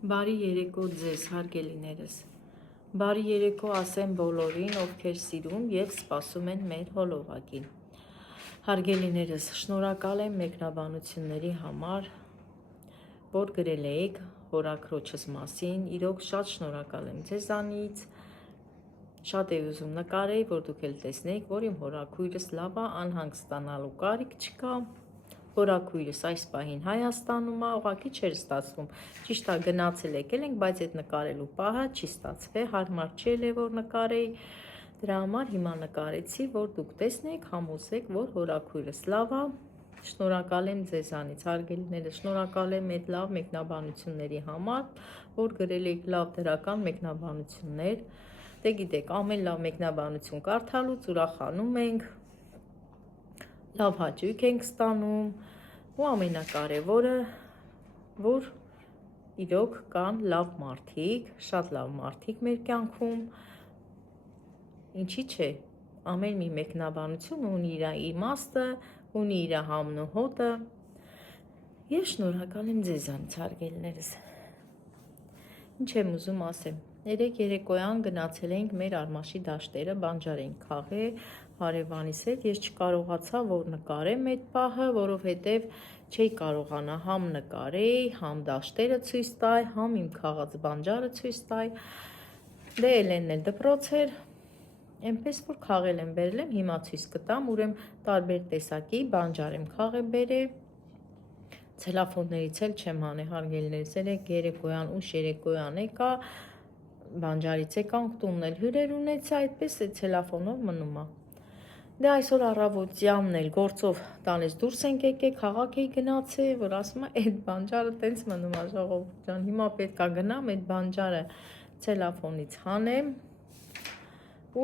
Բարի երեկո ձեզ, հարգելիներս։ Բարի երեկո ասեմ բոլորին, ովքեր սիրում եւ սպասում են մեր հոլովակին։ Հարգելիներս, շնորհակալ եմ մեկնաբանությունների համար, որ գրել եք հորաքրոջս մասին։ Իրոք շատ շնորհակալ եմ ձեզանից։ Շատ եմ ուզում նկարեի, որ դուք էլ տեսնեք, որ իմ հորաքույրս լավ է, անհանգստանալու կարիք չկա։ Հորաքույրս այս պահին Հայաստանում է, ուղղակի չէր ստացվում։ Ճիշտ է, գնացել եկել ենք, բայց այդ նկարելու պահը չի ստացվել, հարմար չէ, որ նկարեի։ Դրա համար հիմա նկարեցի, որ դուք տեսնեք, համոզեք, որ հորաքույրս լավ է։ Շնորհակալ եմ ձեզանից, հարգելիներս, շնորհակալ եմ այդ լավ մեկնաբանությունների համար, որ գրել եք լավ դրական մեկնաբանություններ։ Դե գիտեք, ամեն լավ մեկնաբանություն կարդալուց ուրախանում ենք, լավ հաճույք ենք ստանում ու ամենակարևորը, որ իրոք կան լավ մարդիկ, շատ լավ մարդիկ մեր կյանքում, ինչի՞ չէ, ամեն մի մեկնաբանություն ունի իր իմաստը, ունի իր համն ու հոտը, եւ շնորհակալ եմ ձեզանից, հարգելիներս։ Ինչ եմ ուզում ասեմ, երեկոյան գնացել ենք մեր Արմաշի դաշտերը, բանջար ենք քաղել հարևանիս հետ, ես չկարողացա որ նկարեմ այդ պահը, որովհետև չէի կարողանա համ նկարեի, համ դաշտերը ցույց տալ, համ իմ քաղած բանջարը ցույց տալ։ Դե Էլենն էլ դպրոց էր, այնպես որ քաղել եմ, բերել եմ, հիմա ցույց կտամ, ուրեմն տարբեր տեսակի բանջար եմ քաղել բերել։ Ցելոֆոններից էլ չեմ հանել, հարգելիներս, երեկոյան ուշ երեկոյան եկա, բանջարից եկանք տունն էլ հյուրեր ունեցա, այդպես է ցելոֆոնով մնում է։ Դե այսօր առավոտյանն էլ գործով տանից դուրս ենք եկել, քաղաք էի գնացել, որ ասում է այդ բանջարը տենց մնում է, ժողովուրդ ջան, հիմա պետք է գնամ այդ բանջարը ցելոֆոնից հանեմ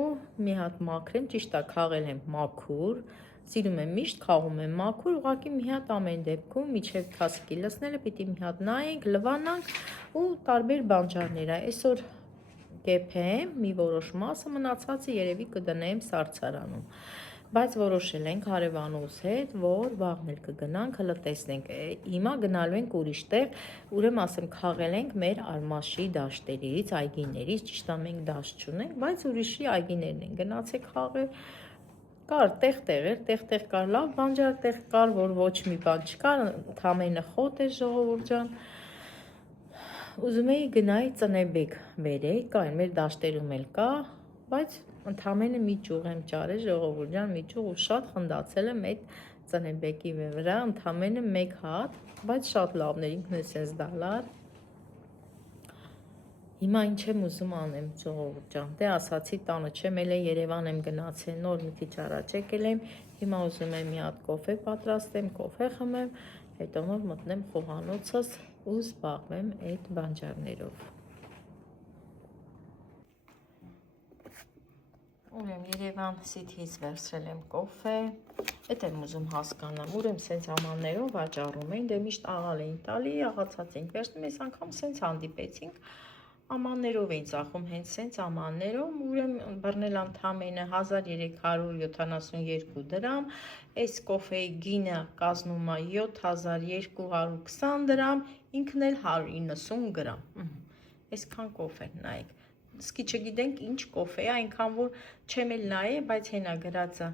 ու մի հատ մաքրեմ, ճիշտ է, քաղել եմ մաքուր, սիրում եմ միշտ խաղում եմ մաքուր, ուղղակի մի հատ ամեն դեպքում միջև քասկի լցնելը պիտի մի հատ նայենք, լվանանք ու տարբեր բանջարներ է։ Այսօր կեփեմ մի որոշ մասը, մնացածը երևի կդնեմ սառցարանում։ Բայց որոշել ենք հարևանուս հետ, որ վաղն էլ կգնանք, հլը տեսնենք։ Հիմա գնալու ենք ուրիշ տեղ, ուրեմն ասեմ քաղել ենք մեր Արմաշի դաշտերից, այգիներից, ճիշտ է մենք դաշտ չունենք, բայց ուրիշի այգիներն են գնացեք խաղել։ Կար տեղ կար լավ բանջար, տեղ կար, որ ոչ մի բան չկար, ընդամենը խոտ էր, ժողովուրդ ջան։ Ուզում էի գնայի ծնեբեկ բերեի, կա մեր դաշտերում էլ կա, բայց ընդամենը մի ճյուղ եմ ճարել, ժողովուրդ ջան, մի ճյուղ ու շատ խնդացել եմ այդ ծնեբեկի վրա, ընդամենը մեկ հատ, բայց շատ լավն էր, ինքն էլ sense դալար։ Հիմա ինչ եմ ուզում անեմ, ժողովուրդ ջան, դե ասացի տանը չեմ, էլ Երևան եմ գնացել, նոր մի քիչ առաջ եկել եմ, հիմա ուզում եմ մի հատ կոֆե պատրաստեմ, կոֆե խմեմ, հետո նոր մտնեմ խոհանոցս ու զբաղվեմ այդ բանջարներով։ Ուրեմն Երևան City-ից վերցրել եմ կոֆե, այդ եմ ուզում հասկանամ, ուրեմն սենց ամաններով վաճառում էին, դե միշտ աղալ էին տալի, աղացած ենք վերցնում, այս անգամ սենց հանդիպեցինք, ամաններով էին ծախում, հենց սենց ամաններով, ուրեմն բռնել ընդամենը 1372 դրամ, այս կոֆեի գինը կազմում է 7220 դրամ, ինքն էլ 190 գրամ, այսքան կոֆե, նայեք, սկի չգիտենք ինչ կոֆե է, այնքան որ չեմ էլ նայել, բայց հենա գրածը,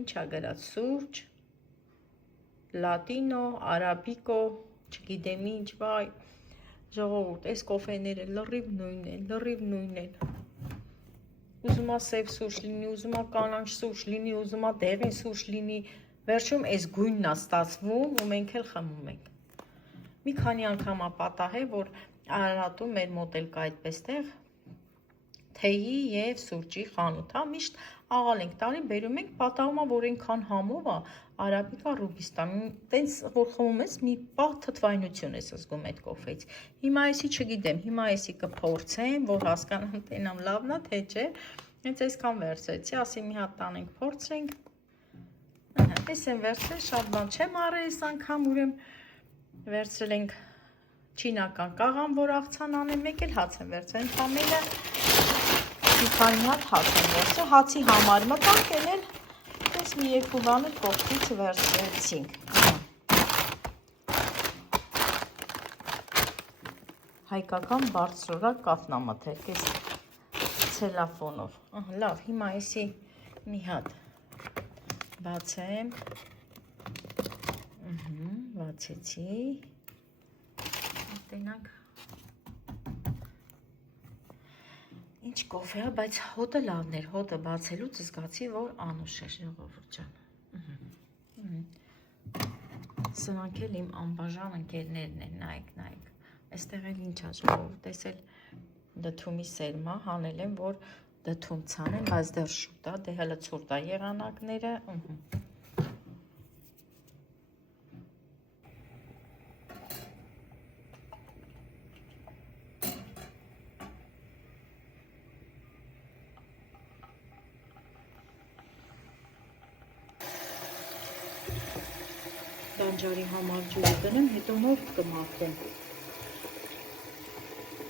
ինչ է գրած, սուրճ, լատինո, արաբիկո, չգիտեմ ինչ, վայ, ժողովուրդ, այս կոֆեները լրիվ նույնն են, ուզում է սև սուրճ լինի, ուզում է կանաչ սուրճ լինի, ուզում է դեղին սուրճ լինի, վերջում այս գույնն է ստացվում ու մենք էլ խմում ենք։ Մի քանի անգամ է պատահել, որ Արարատում մեր մոտ էլ կա այդպես տեղ թեյի և սուրճի խանութ, հա, միշտ աղալ ենք տալի, բերում ենք, պատահում է, որ այնքան համով է, արաբիկա, ռոբուստա, տենց որ խմում ես, մի պահ թթվայնություն ես զգում այդ կոֆեից։ Հիմա էսի չգիտեմ, հիմա էսի կփորձեմ, որ հասկանամ տենամ լավն է, թե չէ, հենց այսքան վերցրեցի, ասի մի հատ տանենք փորձենք, այս եմ վերցրել, շատ բան չեմ առել այս անգամ, ուրեմն վերցրել ենք չինական կաղան, որ աղցան անեմ, մեկ էլ հաց եմ վերցրել, ընդամենը մի քանի հատ հաց եմ վերցրել, հացի համար մտանք, էլ այս մի երկու բան էլ կողքից վերցրեցինք։ հայկական բարձրորակ կաթնամթերք էս ցելոֆոնով։ Լավ, հիմա էսի մի հատ բացեմ։ Բացեցի։ Տենակ ինչ կոֆե է, բայց հոտը լավն էր, հոտը բացելուց զգացի, որ անուշ էր, ժողովուրդ ջան։ Սրանք էլ իմ անբաժան ընկերներն են, նայեք, այստեղ էլ ինչ է ժողովուրդ, տեսել դդումի սերմա, հանել եմ, որ դդում ցանեմ, բայց դեռ շուտ է, դե հələ ցուրտ է եղանակները, բանջարի համար ջուրը դնեմ, հետո նոր կմաքրեմ։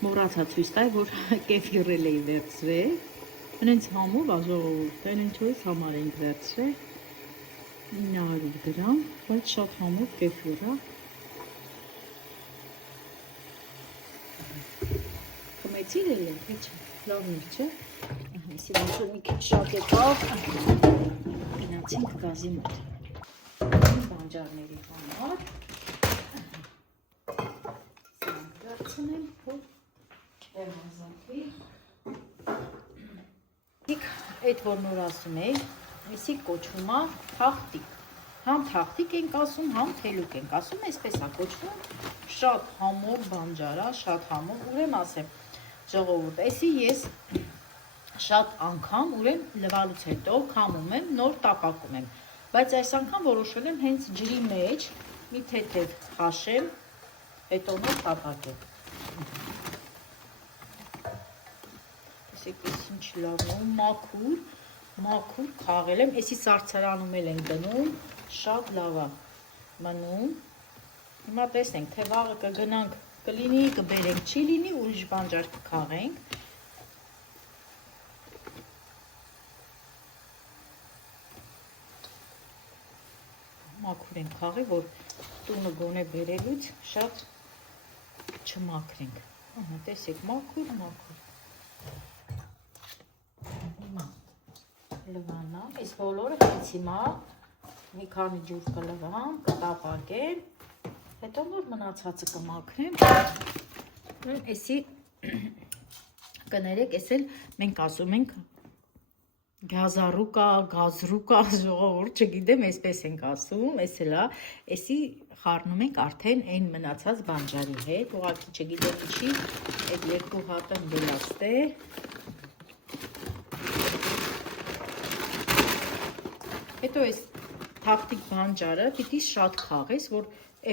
Մոռացա ցույց տալ, որ կեֆիրել էի վերցրել։ Հենց համով ժողովուրդ, այն ինչպես համար ենք վերցրել 900 գրամ, բայց շատ համով կեֆիր է։ Խմեցի էլ է, թե չէ, լավն էր, չէ։ Այսի ոնց որ մի քիչ շատ եկավ, գնացինք գազի մոտ։ Բանջարների համար սրանք դարձնեմ, որ չվերազատվի։ Այդ որ նոր ասում էի, այսի կոչվում է թախտիկ։ Համ թախտիկ ենք ասում, համ թելուկ ենք ասում, այսպես է կոչվում, շատ համոր բանջար է, շատ համոր, ուրեմն ասեմ, ժողովուրդ, այսի ես շատ անգամ, ուրեմն լվալուց հետո քամում եմ, նոր տապակում եմ։ Բայց այս անգամ որոշել եմ հենց ջրի մեջ մի թեթև քաշեմ, հետո նոր տապակեմ։ Տեսեք, ես ինչ լավն է, մաքուր խաղել եմ, էսի սառցարանում էլ ենք դնում, շատ լավ է մնում։ Հիմա տեսնենք, թե վաղը կգնանք, կլինի, կբերենք, չի լինի, ուրիշ բանջար կքաղենք։ Մաքուր ենք խաղի, որ տունը գոնե բերելուց շատ չմաքրենք։ Տեսեք, մաքուր։ Հիմա լվանամ, այս բոլորը հենց հիմա մի քանի ջուր կլվամ, կտապակեմ, հետո նոր մնացածը կմաքրեմ։ Էսի կներեք, էս էլ մենք ասում ենք գազառուկա, գազրուկա, ժողովուրդ, չգիտեմ, այսպես ենք ասում, էս էլ է, էսի խառնում ենք արդեն այն մնացած բանջարի հետ, ուղղակի չգիտեմ ինչի, այդ երկու հատը դելացտե։ Հետո այս թախտիկ բանջարը պիտի շատ խաղես, որ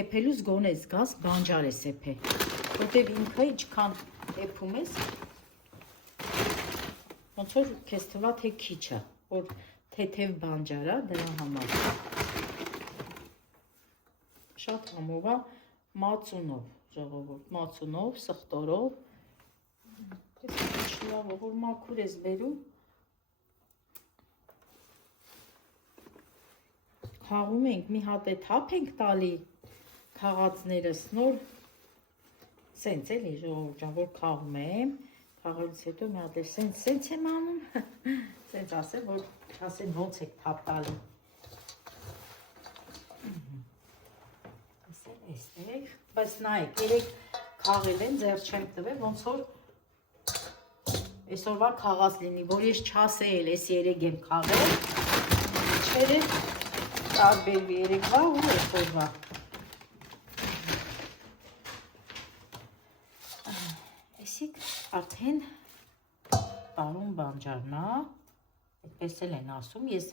էփելուց գոնե զգաս բանջար ես էփել, որտեվ ինքը ինչքան էփում ես, ոնց որ քեզ թվա թե քիչ է, որ թեթև բանջար է, դրա համար։ Շատ համով է մածունով, ժողովուրդ, մածունով, սխտորով։ Տեսեք ինչ լավ է, որ մաքուր ես բերում։ Խաղում ենք, մի հատ է թափ ենք տալի խաղացներս, նոր սենց էլի ժողովուրդ ջան, որ խաղում եմ, խաղալուց հետո մի հատ է սենց եմ անում, սենց ասեմ, որ ասեն ոնց եք թափ տալի։ Ասել էստեղ, բայց նայեք, երեք խաղել են, ձեր չեմ տվել, ոնց որ այսօրվա խաղաց լինի, որ ես չասել, ես երեք եմ խաղել, չերեք տարբերվի երեկվա ու այսօրվա։ Այսիկ արդեն պարուն բանջարն է, այդպես էլ են ասում, ես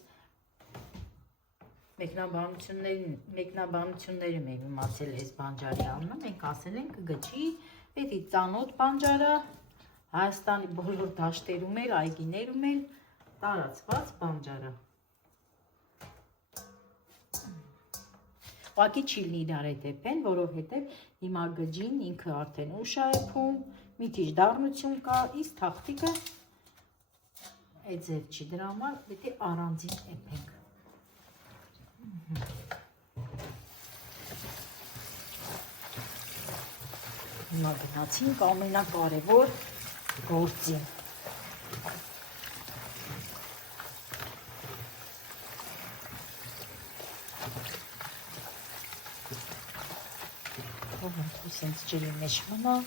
մեկնաբանությունները եմ իմացել այս բանջարի անունը, մենք ասել ենք գճի, պետի ծանոթ բանջարը, Հայաստանի բոլոր դաշտերում էլ, այգիներում էլ տարածված բանջարը։ Ուղղակի չի լինի իրար հետ էփեն, որովհետև հիմա գջին ինքը արդեն ուշ է էփում, մի քիչ դառնություն կա, իսկ թախտիկը այդ ձև չի, դրա համար պետք է առանձին էփենք։ Հիմա գնացինք ամենակարևոր գործին։ Թող սենց ջրի մեջ մնա։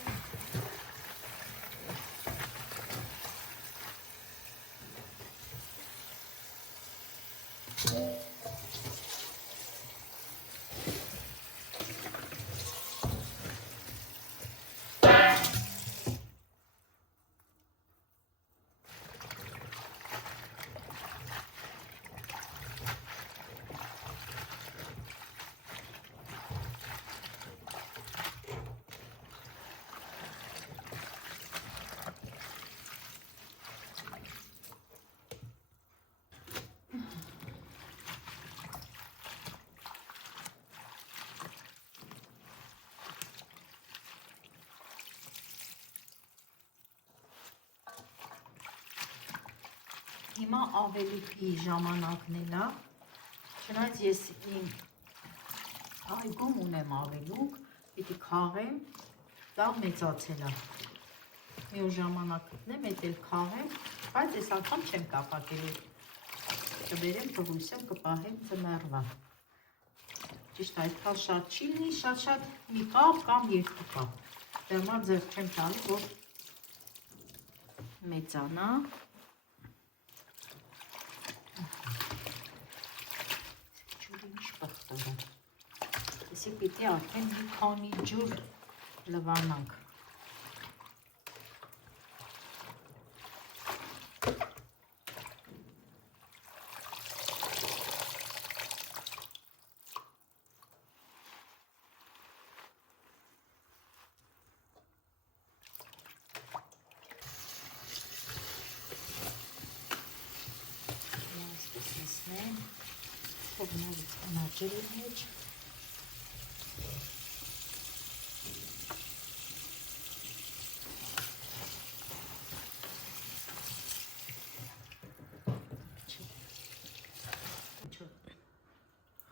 Հիմա ավելի փի ժամանակն է, չնայած ես իմ այգում ունեմ ավելուկ, պիտի քաղեմ, դա մեծացել է։ Մի օր ժամանակ գտնեմ, էդ էլ քաղեմ, բայց ես անգամ չեմ կապակել, կբերեմ, թողույսեմ, կպահեմ ձմեռվա։ Ճիշտ այդքան շատ չի լինի, շատ մի կապ կամ երկու կապ։ Դե համար ձեռք չեմ տալի, որ մեծանա։ Եսի պիտի արդեն մի քանի ջուր լվանանք։ Այսպես նսնեմ, թող նորից մնա ջրի մեջ։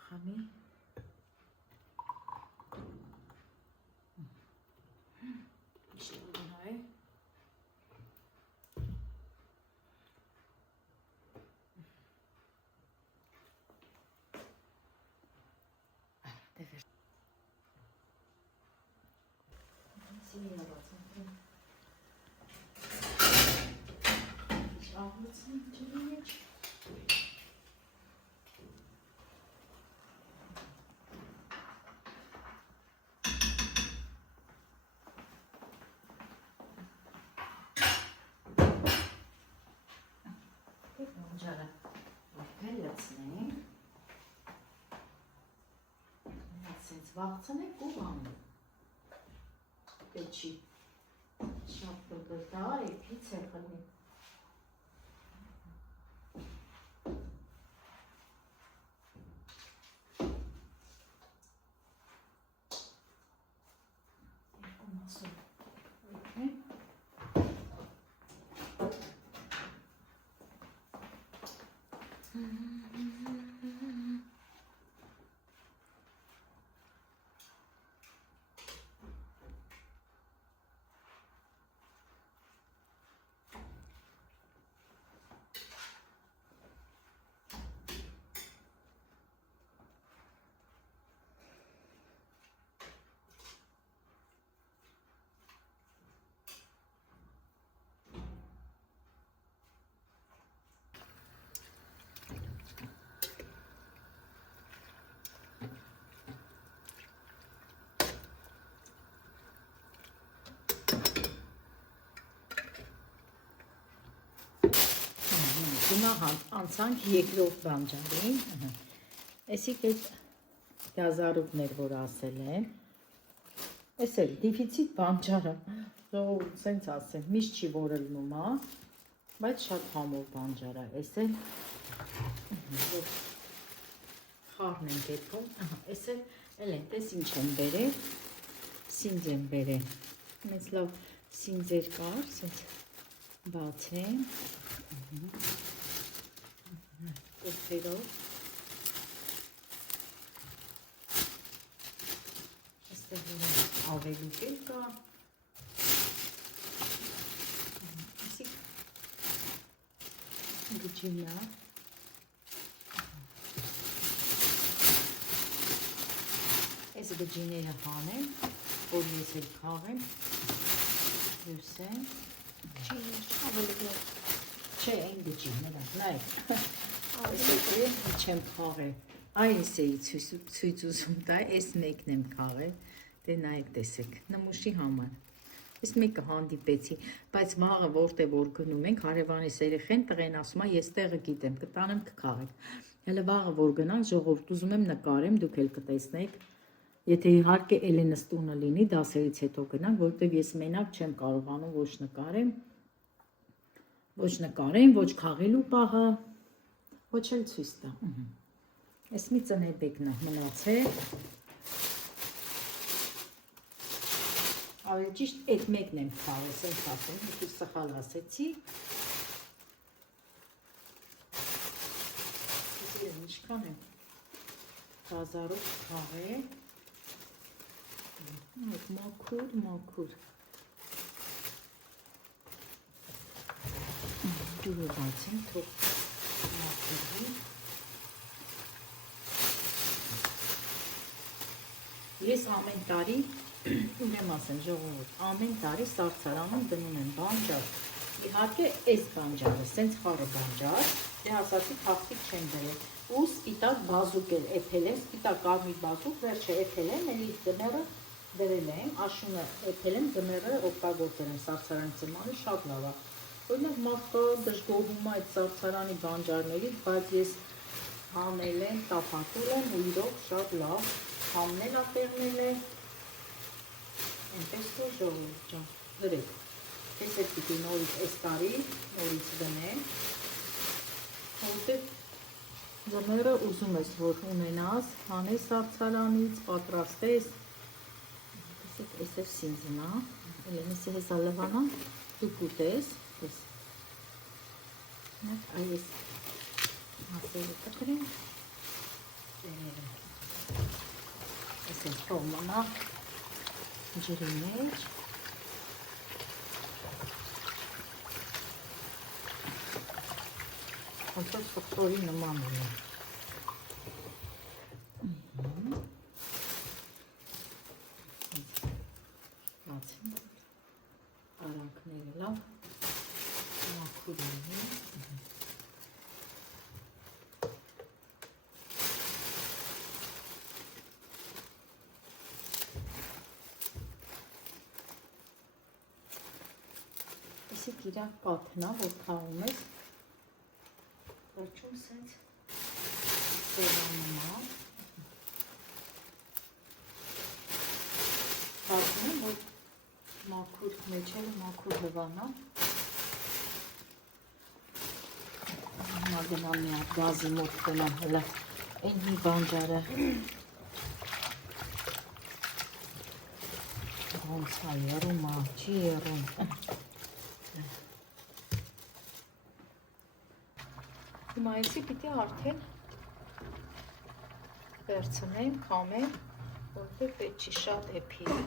Խամի շտուղնայ դեվեր սինիա բացում շաղլցին ջրի մեջ բանջարը լցնենք, սենց վաղցնենք ու բանում, պեչի, շատ բգտա, էպից է խլի, Հիմա անցանք երկրորդ բանջարին, այսիկ այդ գազարուկներ, որ ասել են, այս էլ դիվիցիտ բանջարը, սենց ասեմ, միշտ չի որ լնում է, բայց շատ համով բանջարը, այս էլ խարն են դեպքում, այս էլ են, տես ինչ են բերել, սինձ են բերել, մեծ լավ սինձեր կար, սենց բացեն, կոթերով, այստեղ ավելուկ էլ կա, գջինա։ Այս գջիները հանեմ, որ ես էլ քաղեմ, լուսեմ, ավելի լավ։ չէ, այն գջիները, նայ, այս էլ չեմ քաղել, այս էի ցույց ուզում տա, այս մեկն եմ քաղել, դե նայեք տեսեք, նմուշի համար, այս մեկը հանդիպեցի, բայց վաղը որտե որ գնում ենք, հարևանիս երեխեն տղեն ասում է, ես տեղը գիտեմ, կտանեմ կքաղեք, հələ վաղը որ գնանք, ժողովուրդ ուզում եմ նկարեմ, դուք էլ կտեսնեք, եթե իհարկե Էլենս տունը լինի, դասերից հետո գնանք, որովհետև ես մենակ չեմ կարողանում ոչ նկարեմ, ոչ քաղելու պահը, ոչ էլ ցույց տա։ Այս մի ծնեբեկն է մնացել։ Ավելի ճիշտ այդ մեկն եմ քաղել, սենց ասում, դու սխալ ասեցի։ Ինչքան եմ 1000-ով քաղել։ Մաքուր։ Դուրը բացեմ, թող մաքուրի։ Ես ամեն տարի, ուրեմ ասեմ ժողովուրդ, ամեն տարի սարդարանում դնում եմ բանջար, իհարկե այս բանջարը, սենց խառը բանջար, դե ասացի թախտիկ չեմ դրել, ու սպիտակ բազուկ էլ էփել եմ, սպիտակ կարմիր բազուկ, վերջը էփել եմ, էլի դմերը դրել եմ, աշունը էփել եմ, դմերը օգտագործել եմ սարդարանի ծմանը, շատ լավ է, օրինակ մարդը դժգոհում է այդ սարդարանի բանջարներից, բայց ես հանել եմ, տափակել եմ ու իրոք շատ լավ, համնել ատեղնել է, այնպես որ ժողովուրդ ջան, գրեք, ես էլ պիտի նորից այս տարի, նորից դնեմ, որտեղ ձմերը ուզում ես, որ ունենաս, հանես արձարանից, պատրաստես, ես էր սինձնա, Էլենիսի հեսա լվանա, դու կուտես, այս մասերը կտրեմ, Ես ես թողմանա ջրի մեջ, ոնցոր սխտորի նման է։ Բացեմ, արանքները լավ, մաքուր են։ Իսկ իրակ կաթնա, որ քաղում ես, վերջում սենց սևանում է, կաթնում եմ, որ մաքուր մեջերը մաքուր հվանա, հիմա գնամ մի հատ գազի մոտ գնամ հլը այն մի բանջարը, ոնց է երում է, չի երում, Հիմա այսի պիտի արդեն վերցնեմ, քամեմ, որտեղ պետք չի շատ էփի։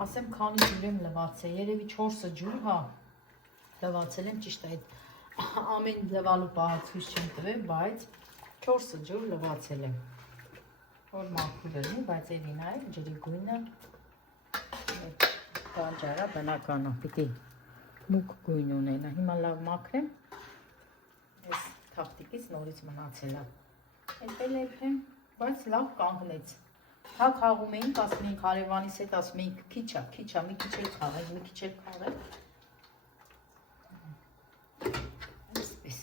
Ասեմ քանի ջուր եմ լվացել, երևի 4 ջուր, հա, լվացել եմ, ճիշտ այդ ամեն լվալու պահը ցույց չեմ տվել, բայց 4 ջուր լվացել եմ, որ մաքուր լինի, բայց էլի նայեք ջրի գույնը, բանջարա բնականա, պիտի մուգ գույն ունենա, հիմա լավ մաքրեմ, այս թախտիկից նորից մնացել է, էփել, բայց լավ կանգնեց, հա խաղում էինք, ասում էինք հարևանիս հետ, ասում էինք քիչ է, մի քիչ էլ խաղենք, այսպես։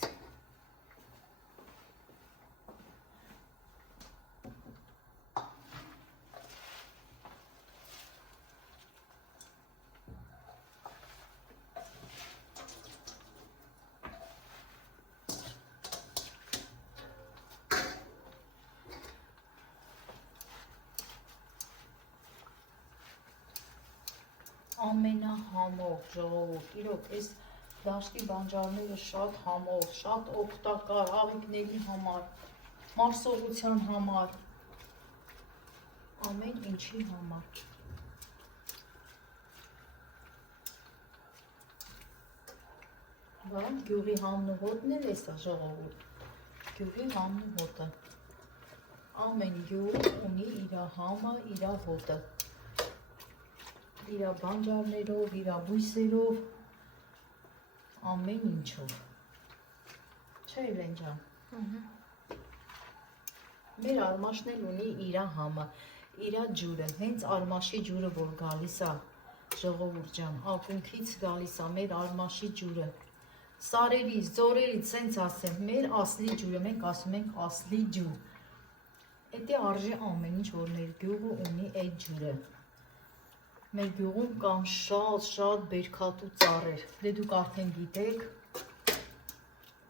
ամենահամով ժողովուրդ, իրոք այս դաշտի բանջարները շատ համով, շատ օգտակար աղիքների համար, մարսողության համար, ամեն ինչի համար։ Բան գյուղի համն ու հոտն էլ էսա ժողովուրդ, գյուղի համն ու հոտը, ամեն գյուղ ունի իրա համը, իրա հոտը, իրա բանջարներով, իրա բույսերով, ամեն ինչով, չէ Էլեն ջան, մեր Արմաշն էլ ունի իրա համը, իրա ջուրը, հենց Արմաշի ջուրը որ գալիս է, ժողովուրդ ջան, ակունքից գալիս է մեր Արմաշի ջուրը, սարերից, ձորերից, սենց ասեմ, մեր ասլի ջուրը, մենք ասում ենք ասլի ջուր, էդի արժի ամեն ինչ, որ մեր գյուղը ունի այդ ջուրը, մեր գյուղում կան շատ բերքատու ծառեր, դե դուք արդեն գիտեք,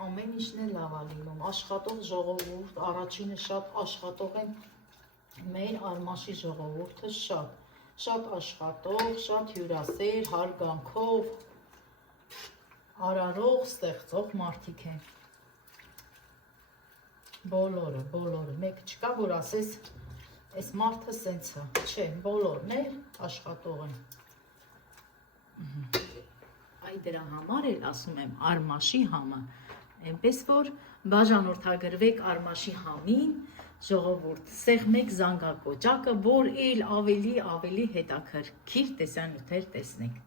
ամեն ինչն է լավ է լինում, աշխատող ժողովուրդ, առաջինը շատ աշխատող են մեր Արմաշի ժողովուրդը շատ աշխատող, շատ հյուրասեր, հարգանքով, արարող, ստեղծող մարդիկ են, բոլորը, մեկ չկա, որ ասես, այս մարդը սենց է, չէ, բոլորն էլ աշխատող են, այ դրա համար էլ ասում եմ Արմաշի համը, այնպես որ բաժանորդագրվեք Արմաշի համին, ժողովուրդ, սեղմեք զանգակոճակը, որ էլ ավելի հետաքրքիր տեսանյութեր տեսնեք։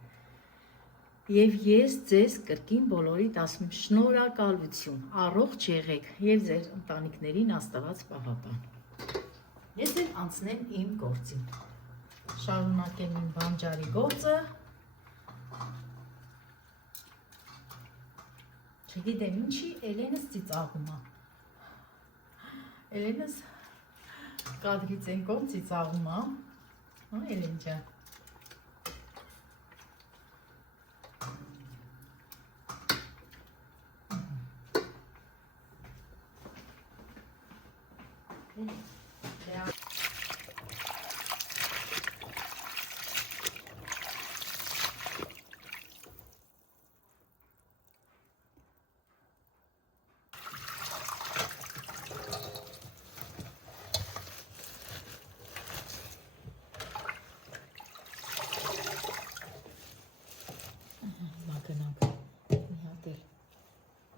Եվ ես ձեզ կրկին բոլորիդ ասում շնորհակալություն, առողջ եղեք եւ ձեր ընտանիքներին Աստված պահապան։ Ես էլ անցնեմ իմ գործին։ Շարունակեմ իմ բանջարի գործը։ Չգիտեմ ինչի Էլենս ծիծաղում է։ Էլենս կադրից են կողմ ծիծաղում է։ Հա Էլեն ջան։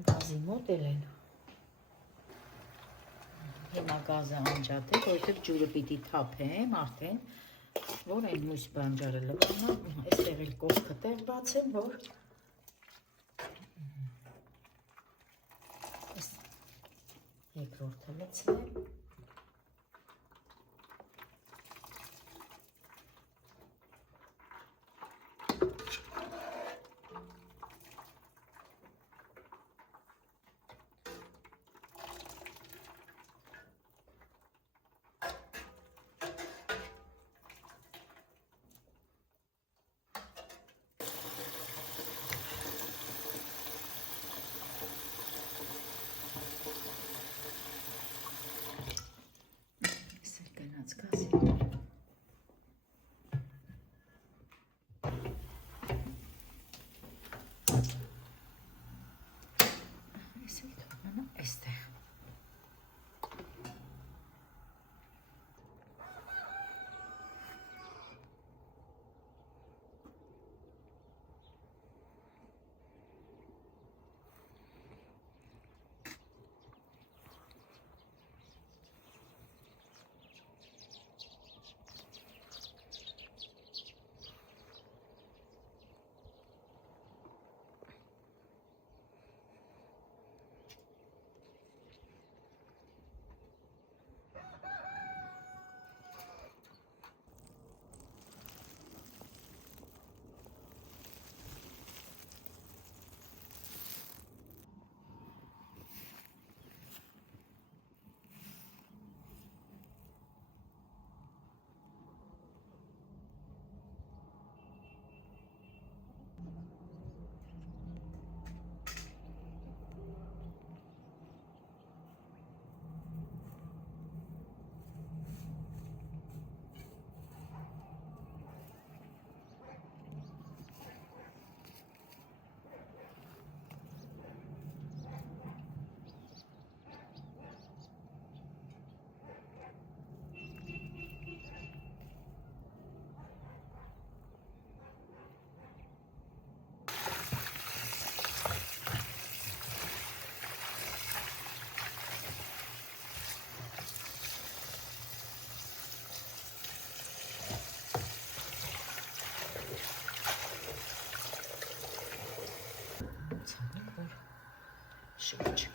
Գազի մոտ են։ Հիմա գազը անջատել, որովհետև ջուրը պիտի թափեմ արդեն, որ այն մույս բանջարը լվանա, այստեղ էլ կողքը տեղ բացեմ, որ երկրորդը լցնեմ։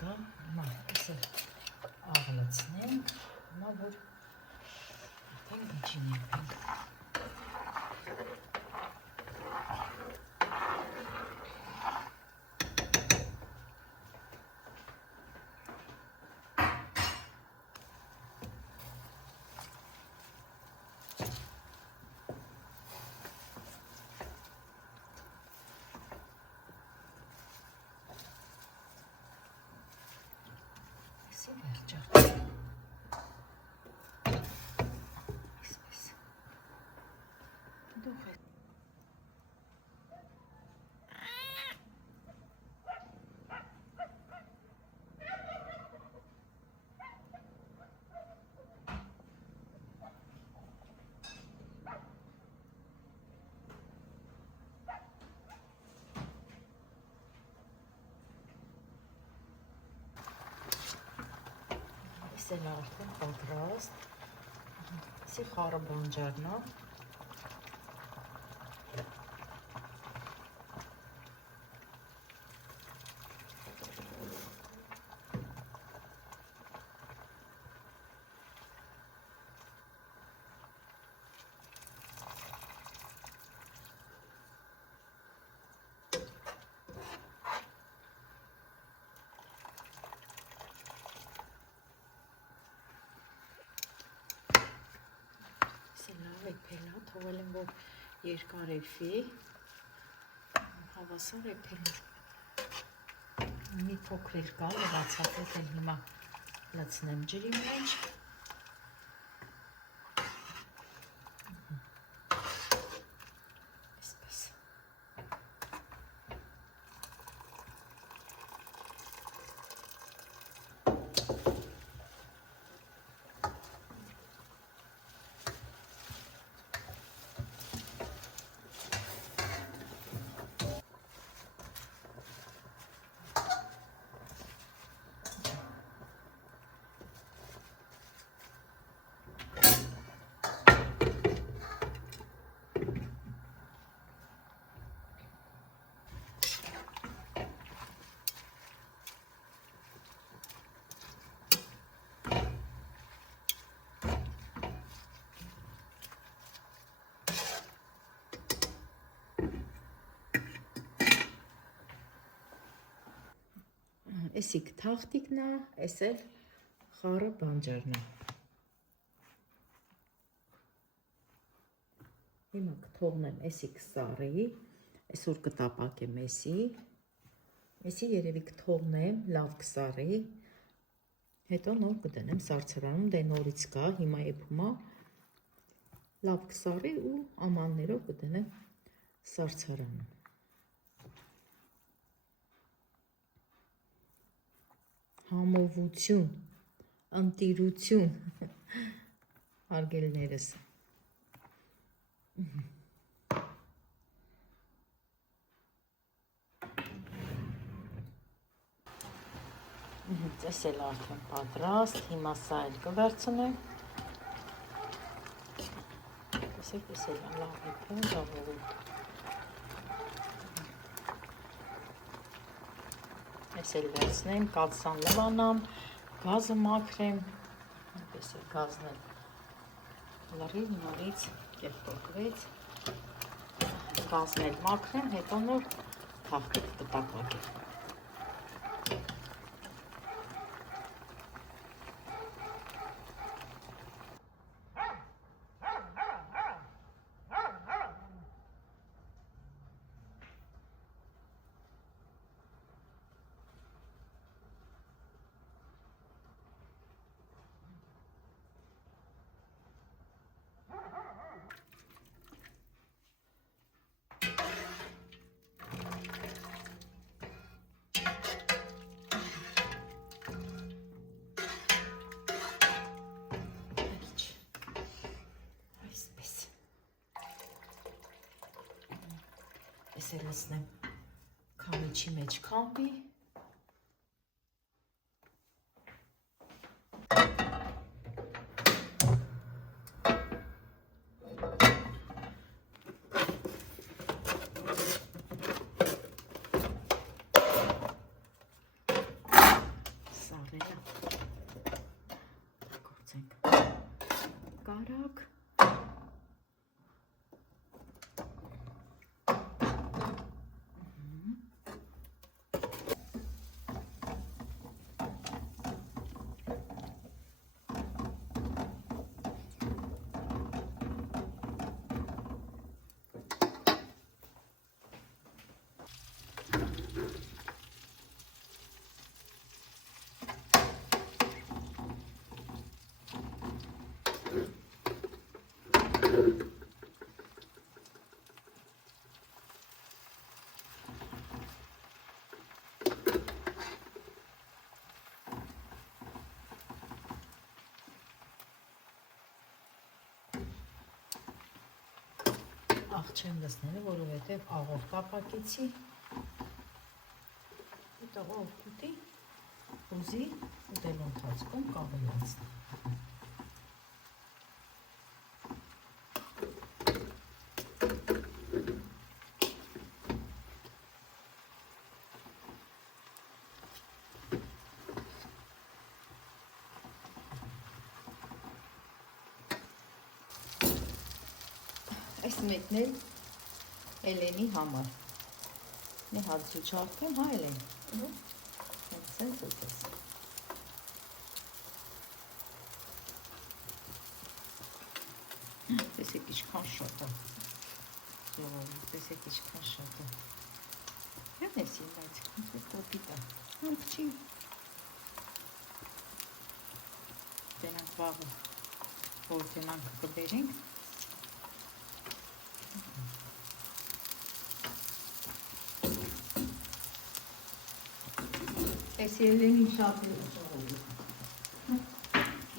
կա, հիմա ես աղլացնենք, հիմա որ արդեն ինչին եփենք։ Սեն արդեն պատրաստ, սի խարը բանջարն է, էփելա, թողել եմ, որ երկար էփի, հավասար էփել մի փոքր կա, լվացապետ էլ հիմա լցնեմ ջրի մեջ, այսպես, Էսիկ թախտիկն է, էս էլ խառը բանջարն է։ Հիմա կթողնեմ էսիկ սարի, այսօր կտապակեմ էսի երևի կթողնեմ, լավ կսարի, հետո նոր կդնեմ սարցարանում, դե նորից կա, հիմա եփումա, լավ կսարի ու ամաններով կդնեմ սարցարանում։ Համովություն, ընտիրություն, հարգելիներս։ Ես էլ արդեն պատրաստ, հիմա սա էլ կվերցնեմ։ Տեսեք, ես էլ լավ եփեմ, ժողովուրդ։ Ես էլ վերցնեմ, կաթսան լվանամ, գազը մաքրեմ, ես էլ գազն էլ լրիվ նորից կեղտոկվեց, գազն էլ մաքրեմ, հետո նոր թախտիկ կտապակեմ։ Ես էլ լցնեմ քամիչի մեջ քամբի։ արագ։ Աղ չեմ լցնել, որովհետև աղով կապակեցի։ Դա ով կուտի, ուզի ուտելու ընթացքում կավելացնի։ Այս մեկն էլ Էլենի համար։ Մի հատ զուչարկեմ, հա Էլեն։ Սենց ուտես։ Տեսեք ինչքան շատ է։ Տեսեք ինչքան շատ է։ Հեն ես իմ այդ կոպիտ է։ Համպչի։ Դենանք վաղը որ տենանք կբերենք։ Այս Էլենին շատ է ուշահոտ։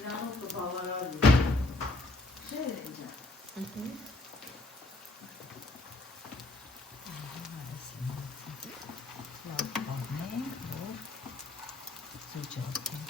Իրանով կբավարար է։ Չէ Էլեն։ Լավ բանենք, որ զուջարկենք։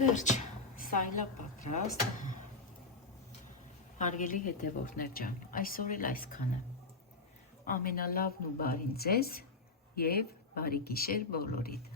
Վերջ, սա իլա պատրաստ։ Հարգելի հետևորդներ ջան, այսօր էլ այսքանը։ Ամենալավն ու բարին ձեզ եւ բարի գիշեր բոլորիդ։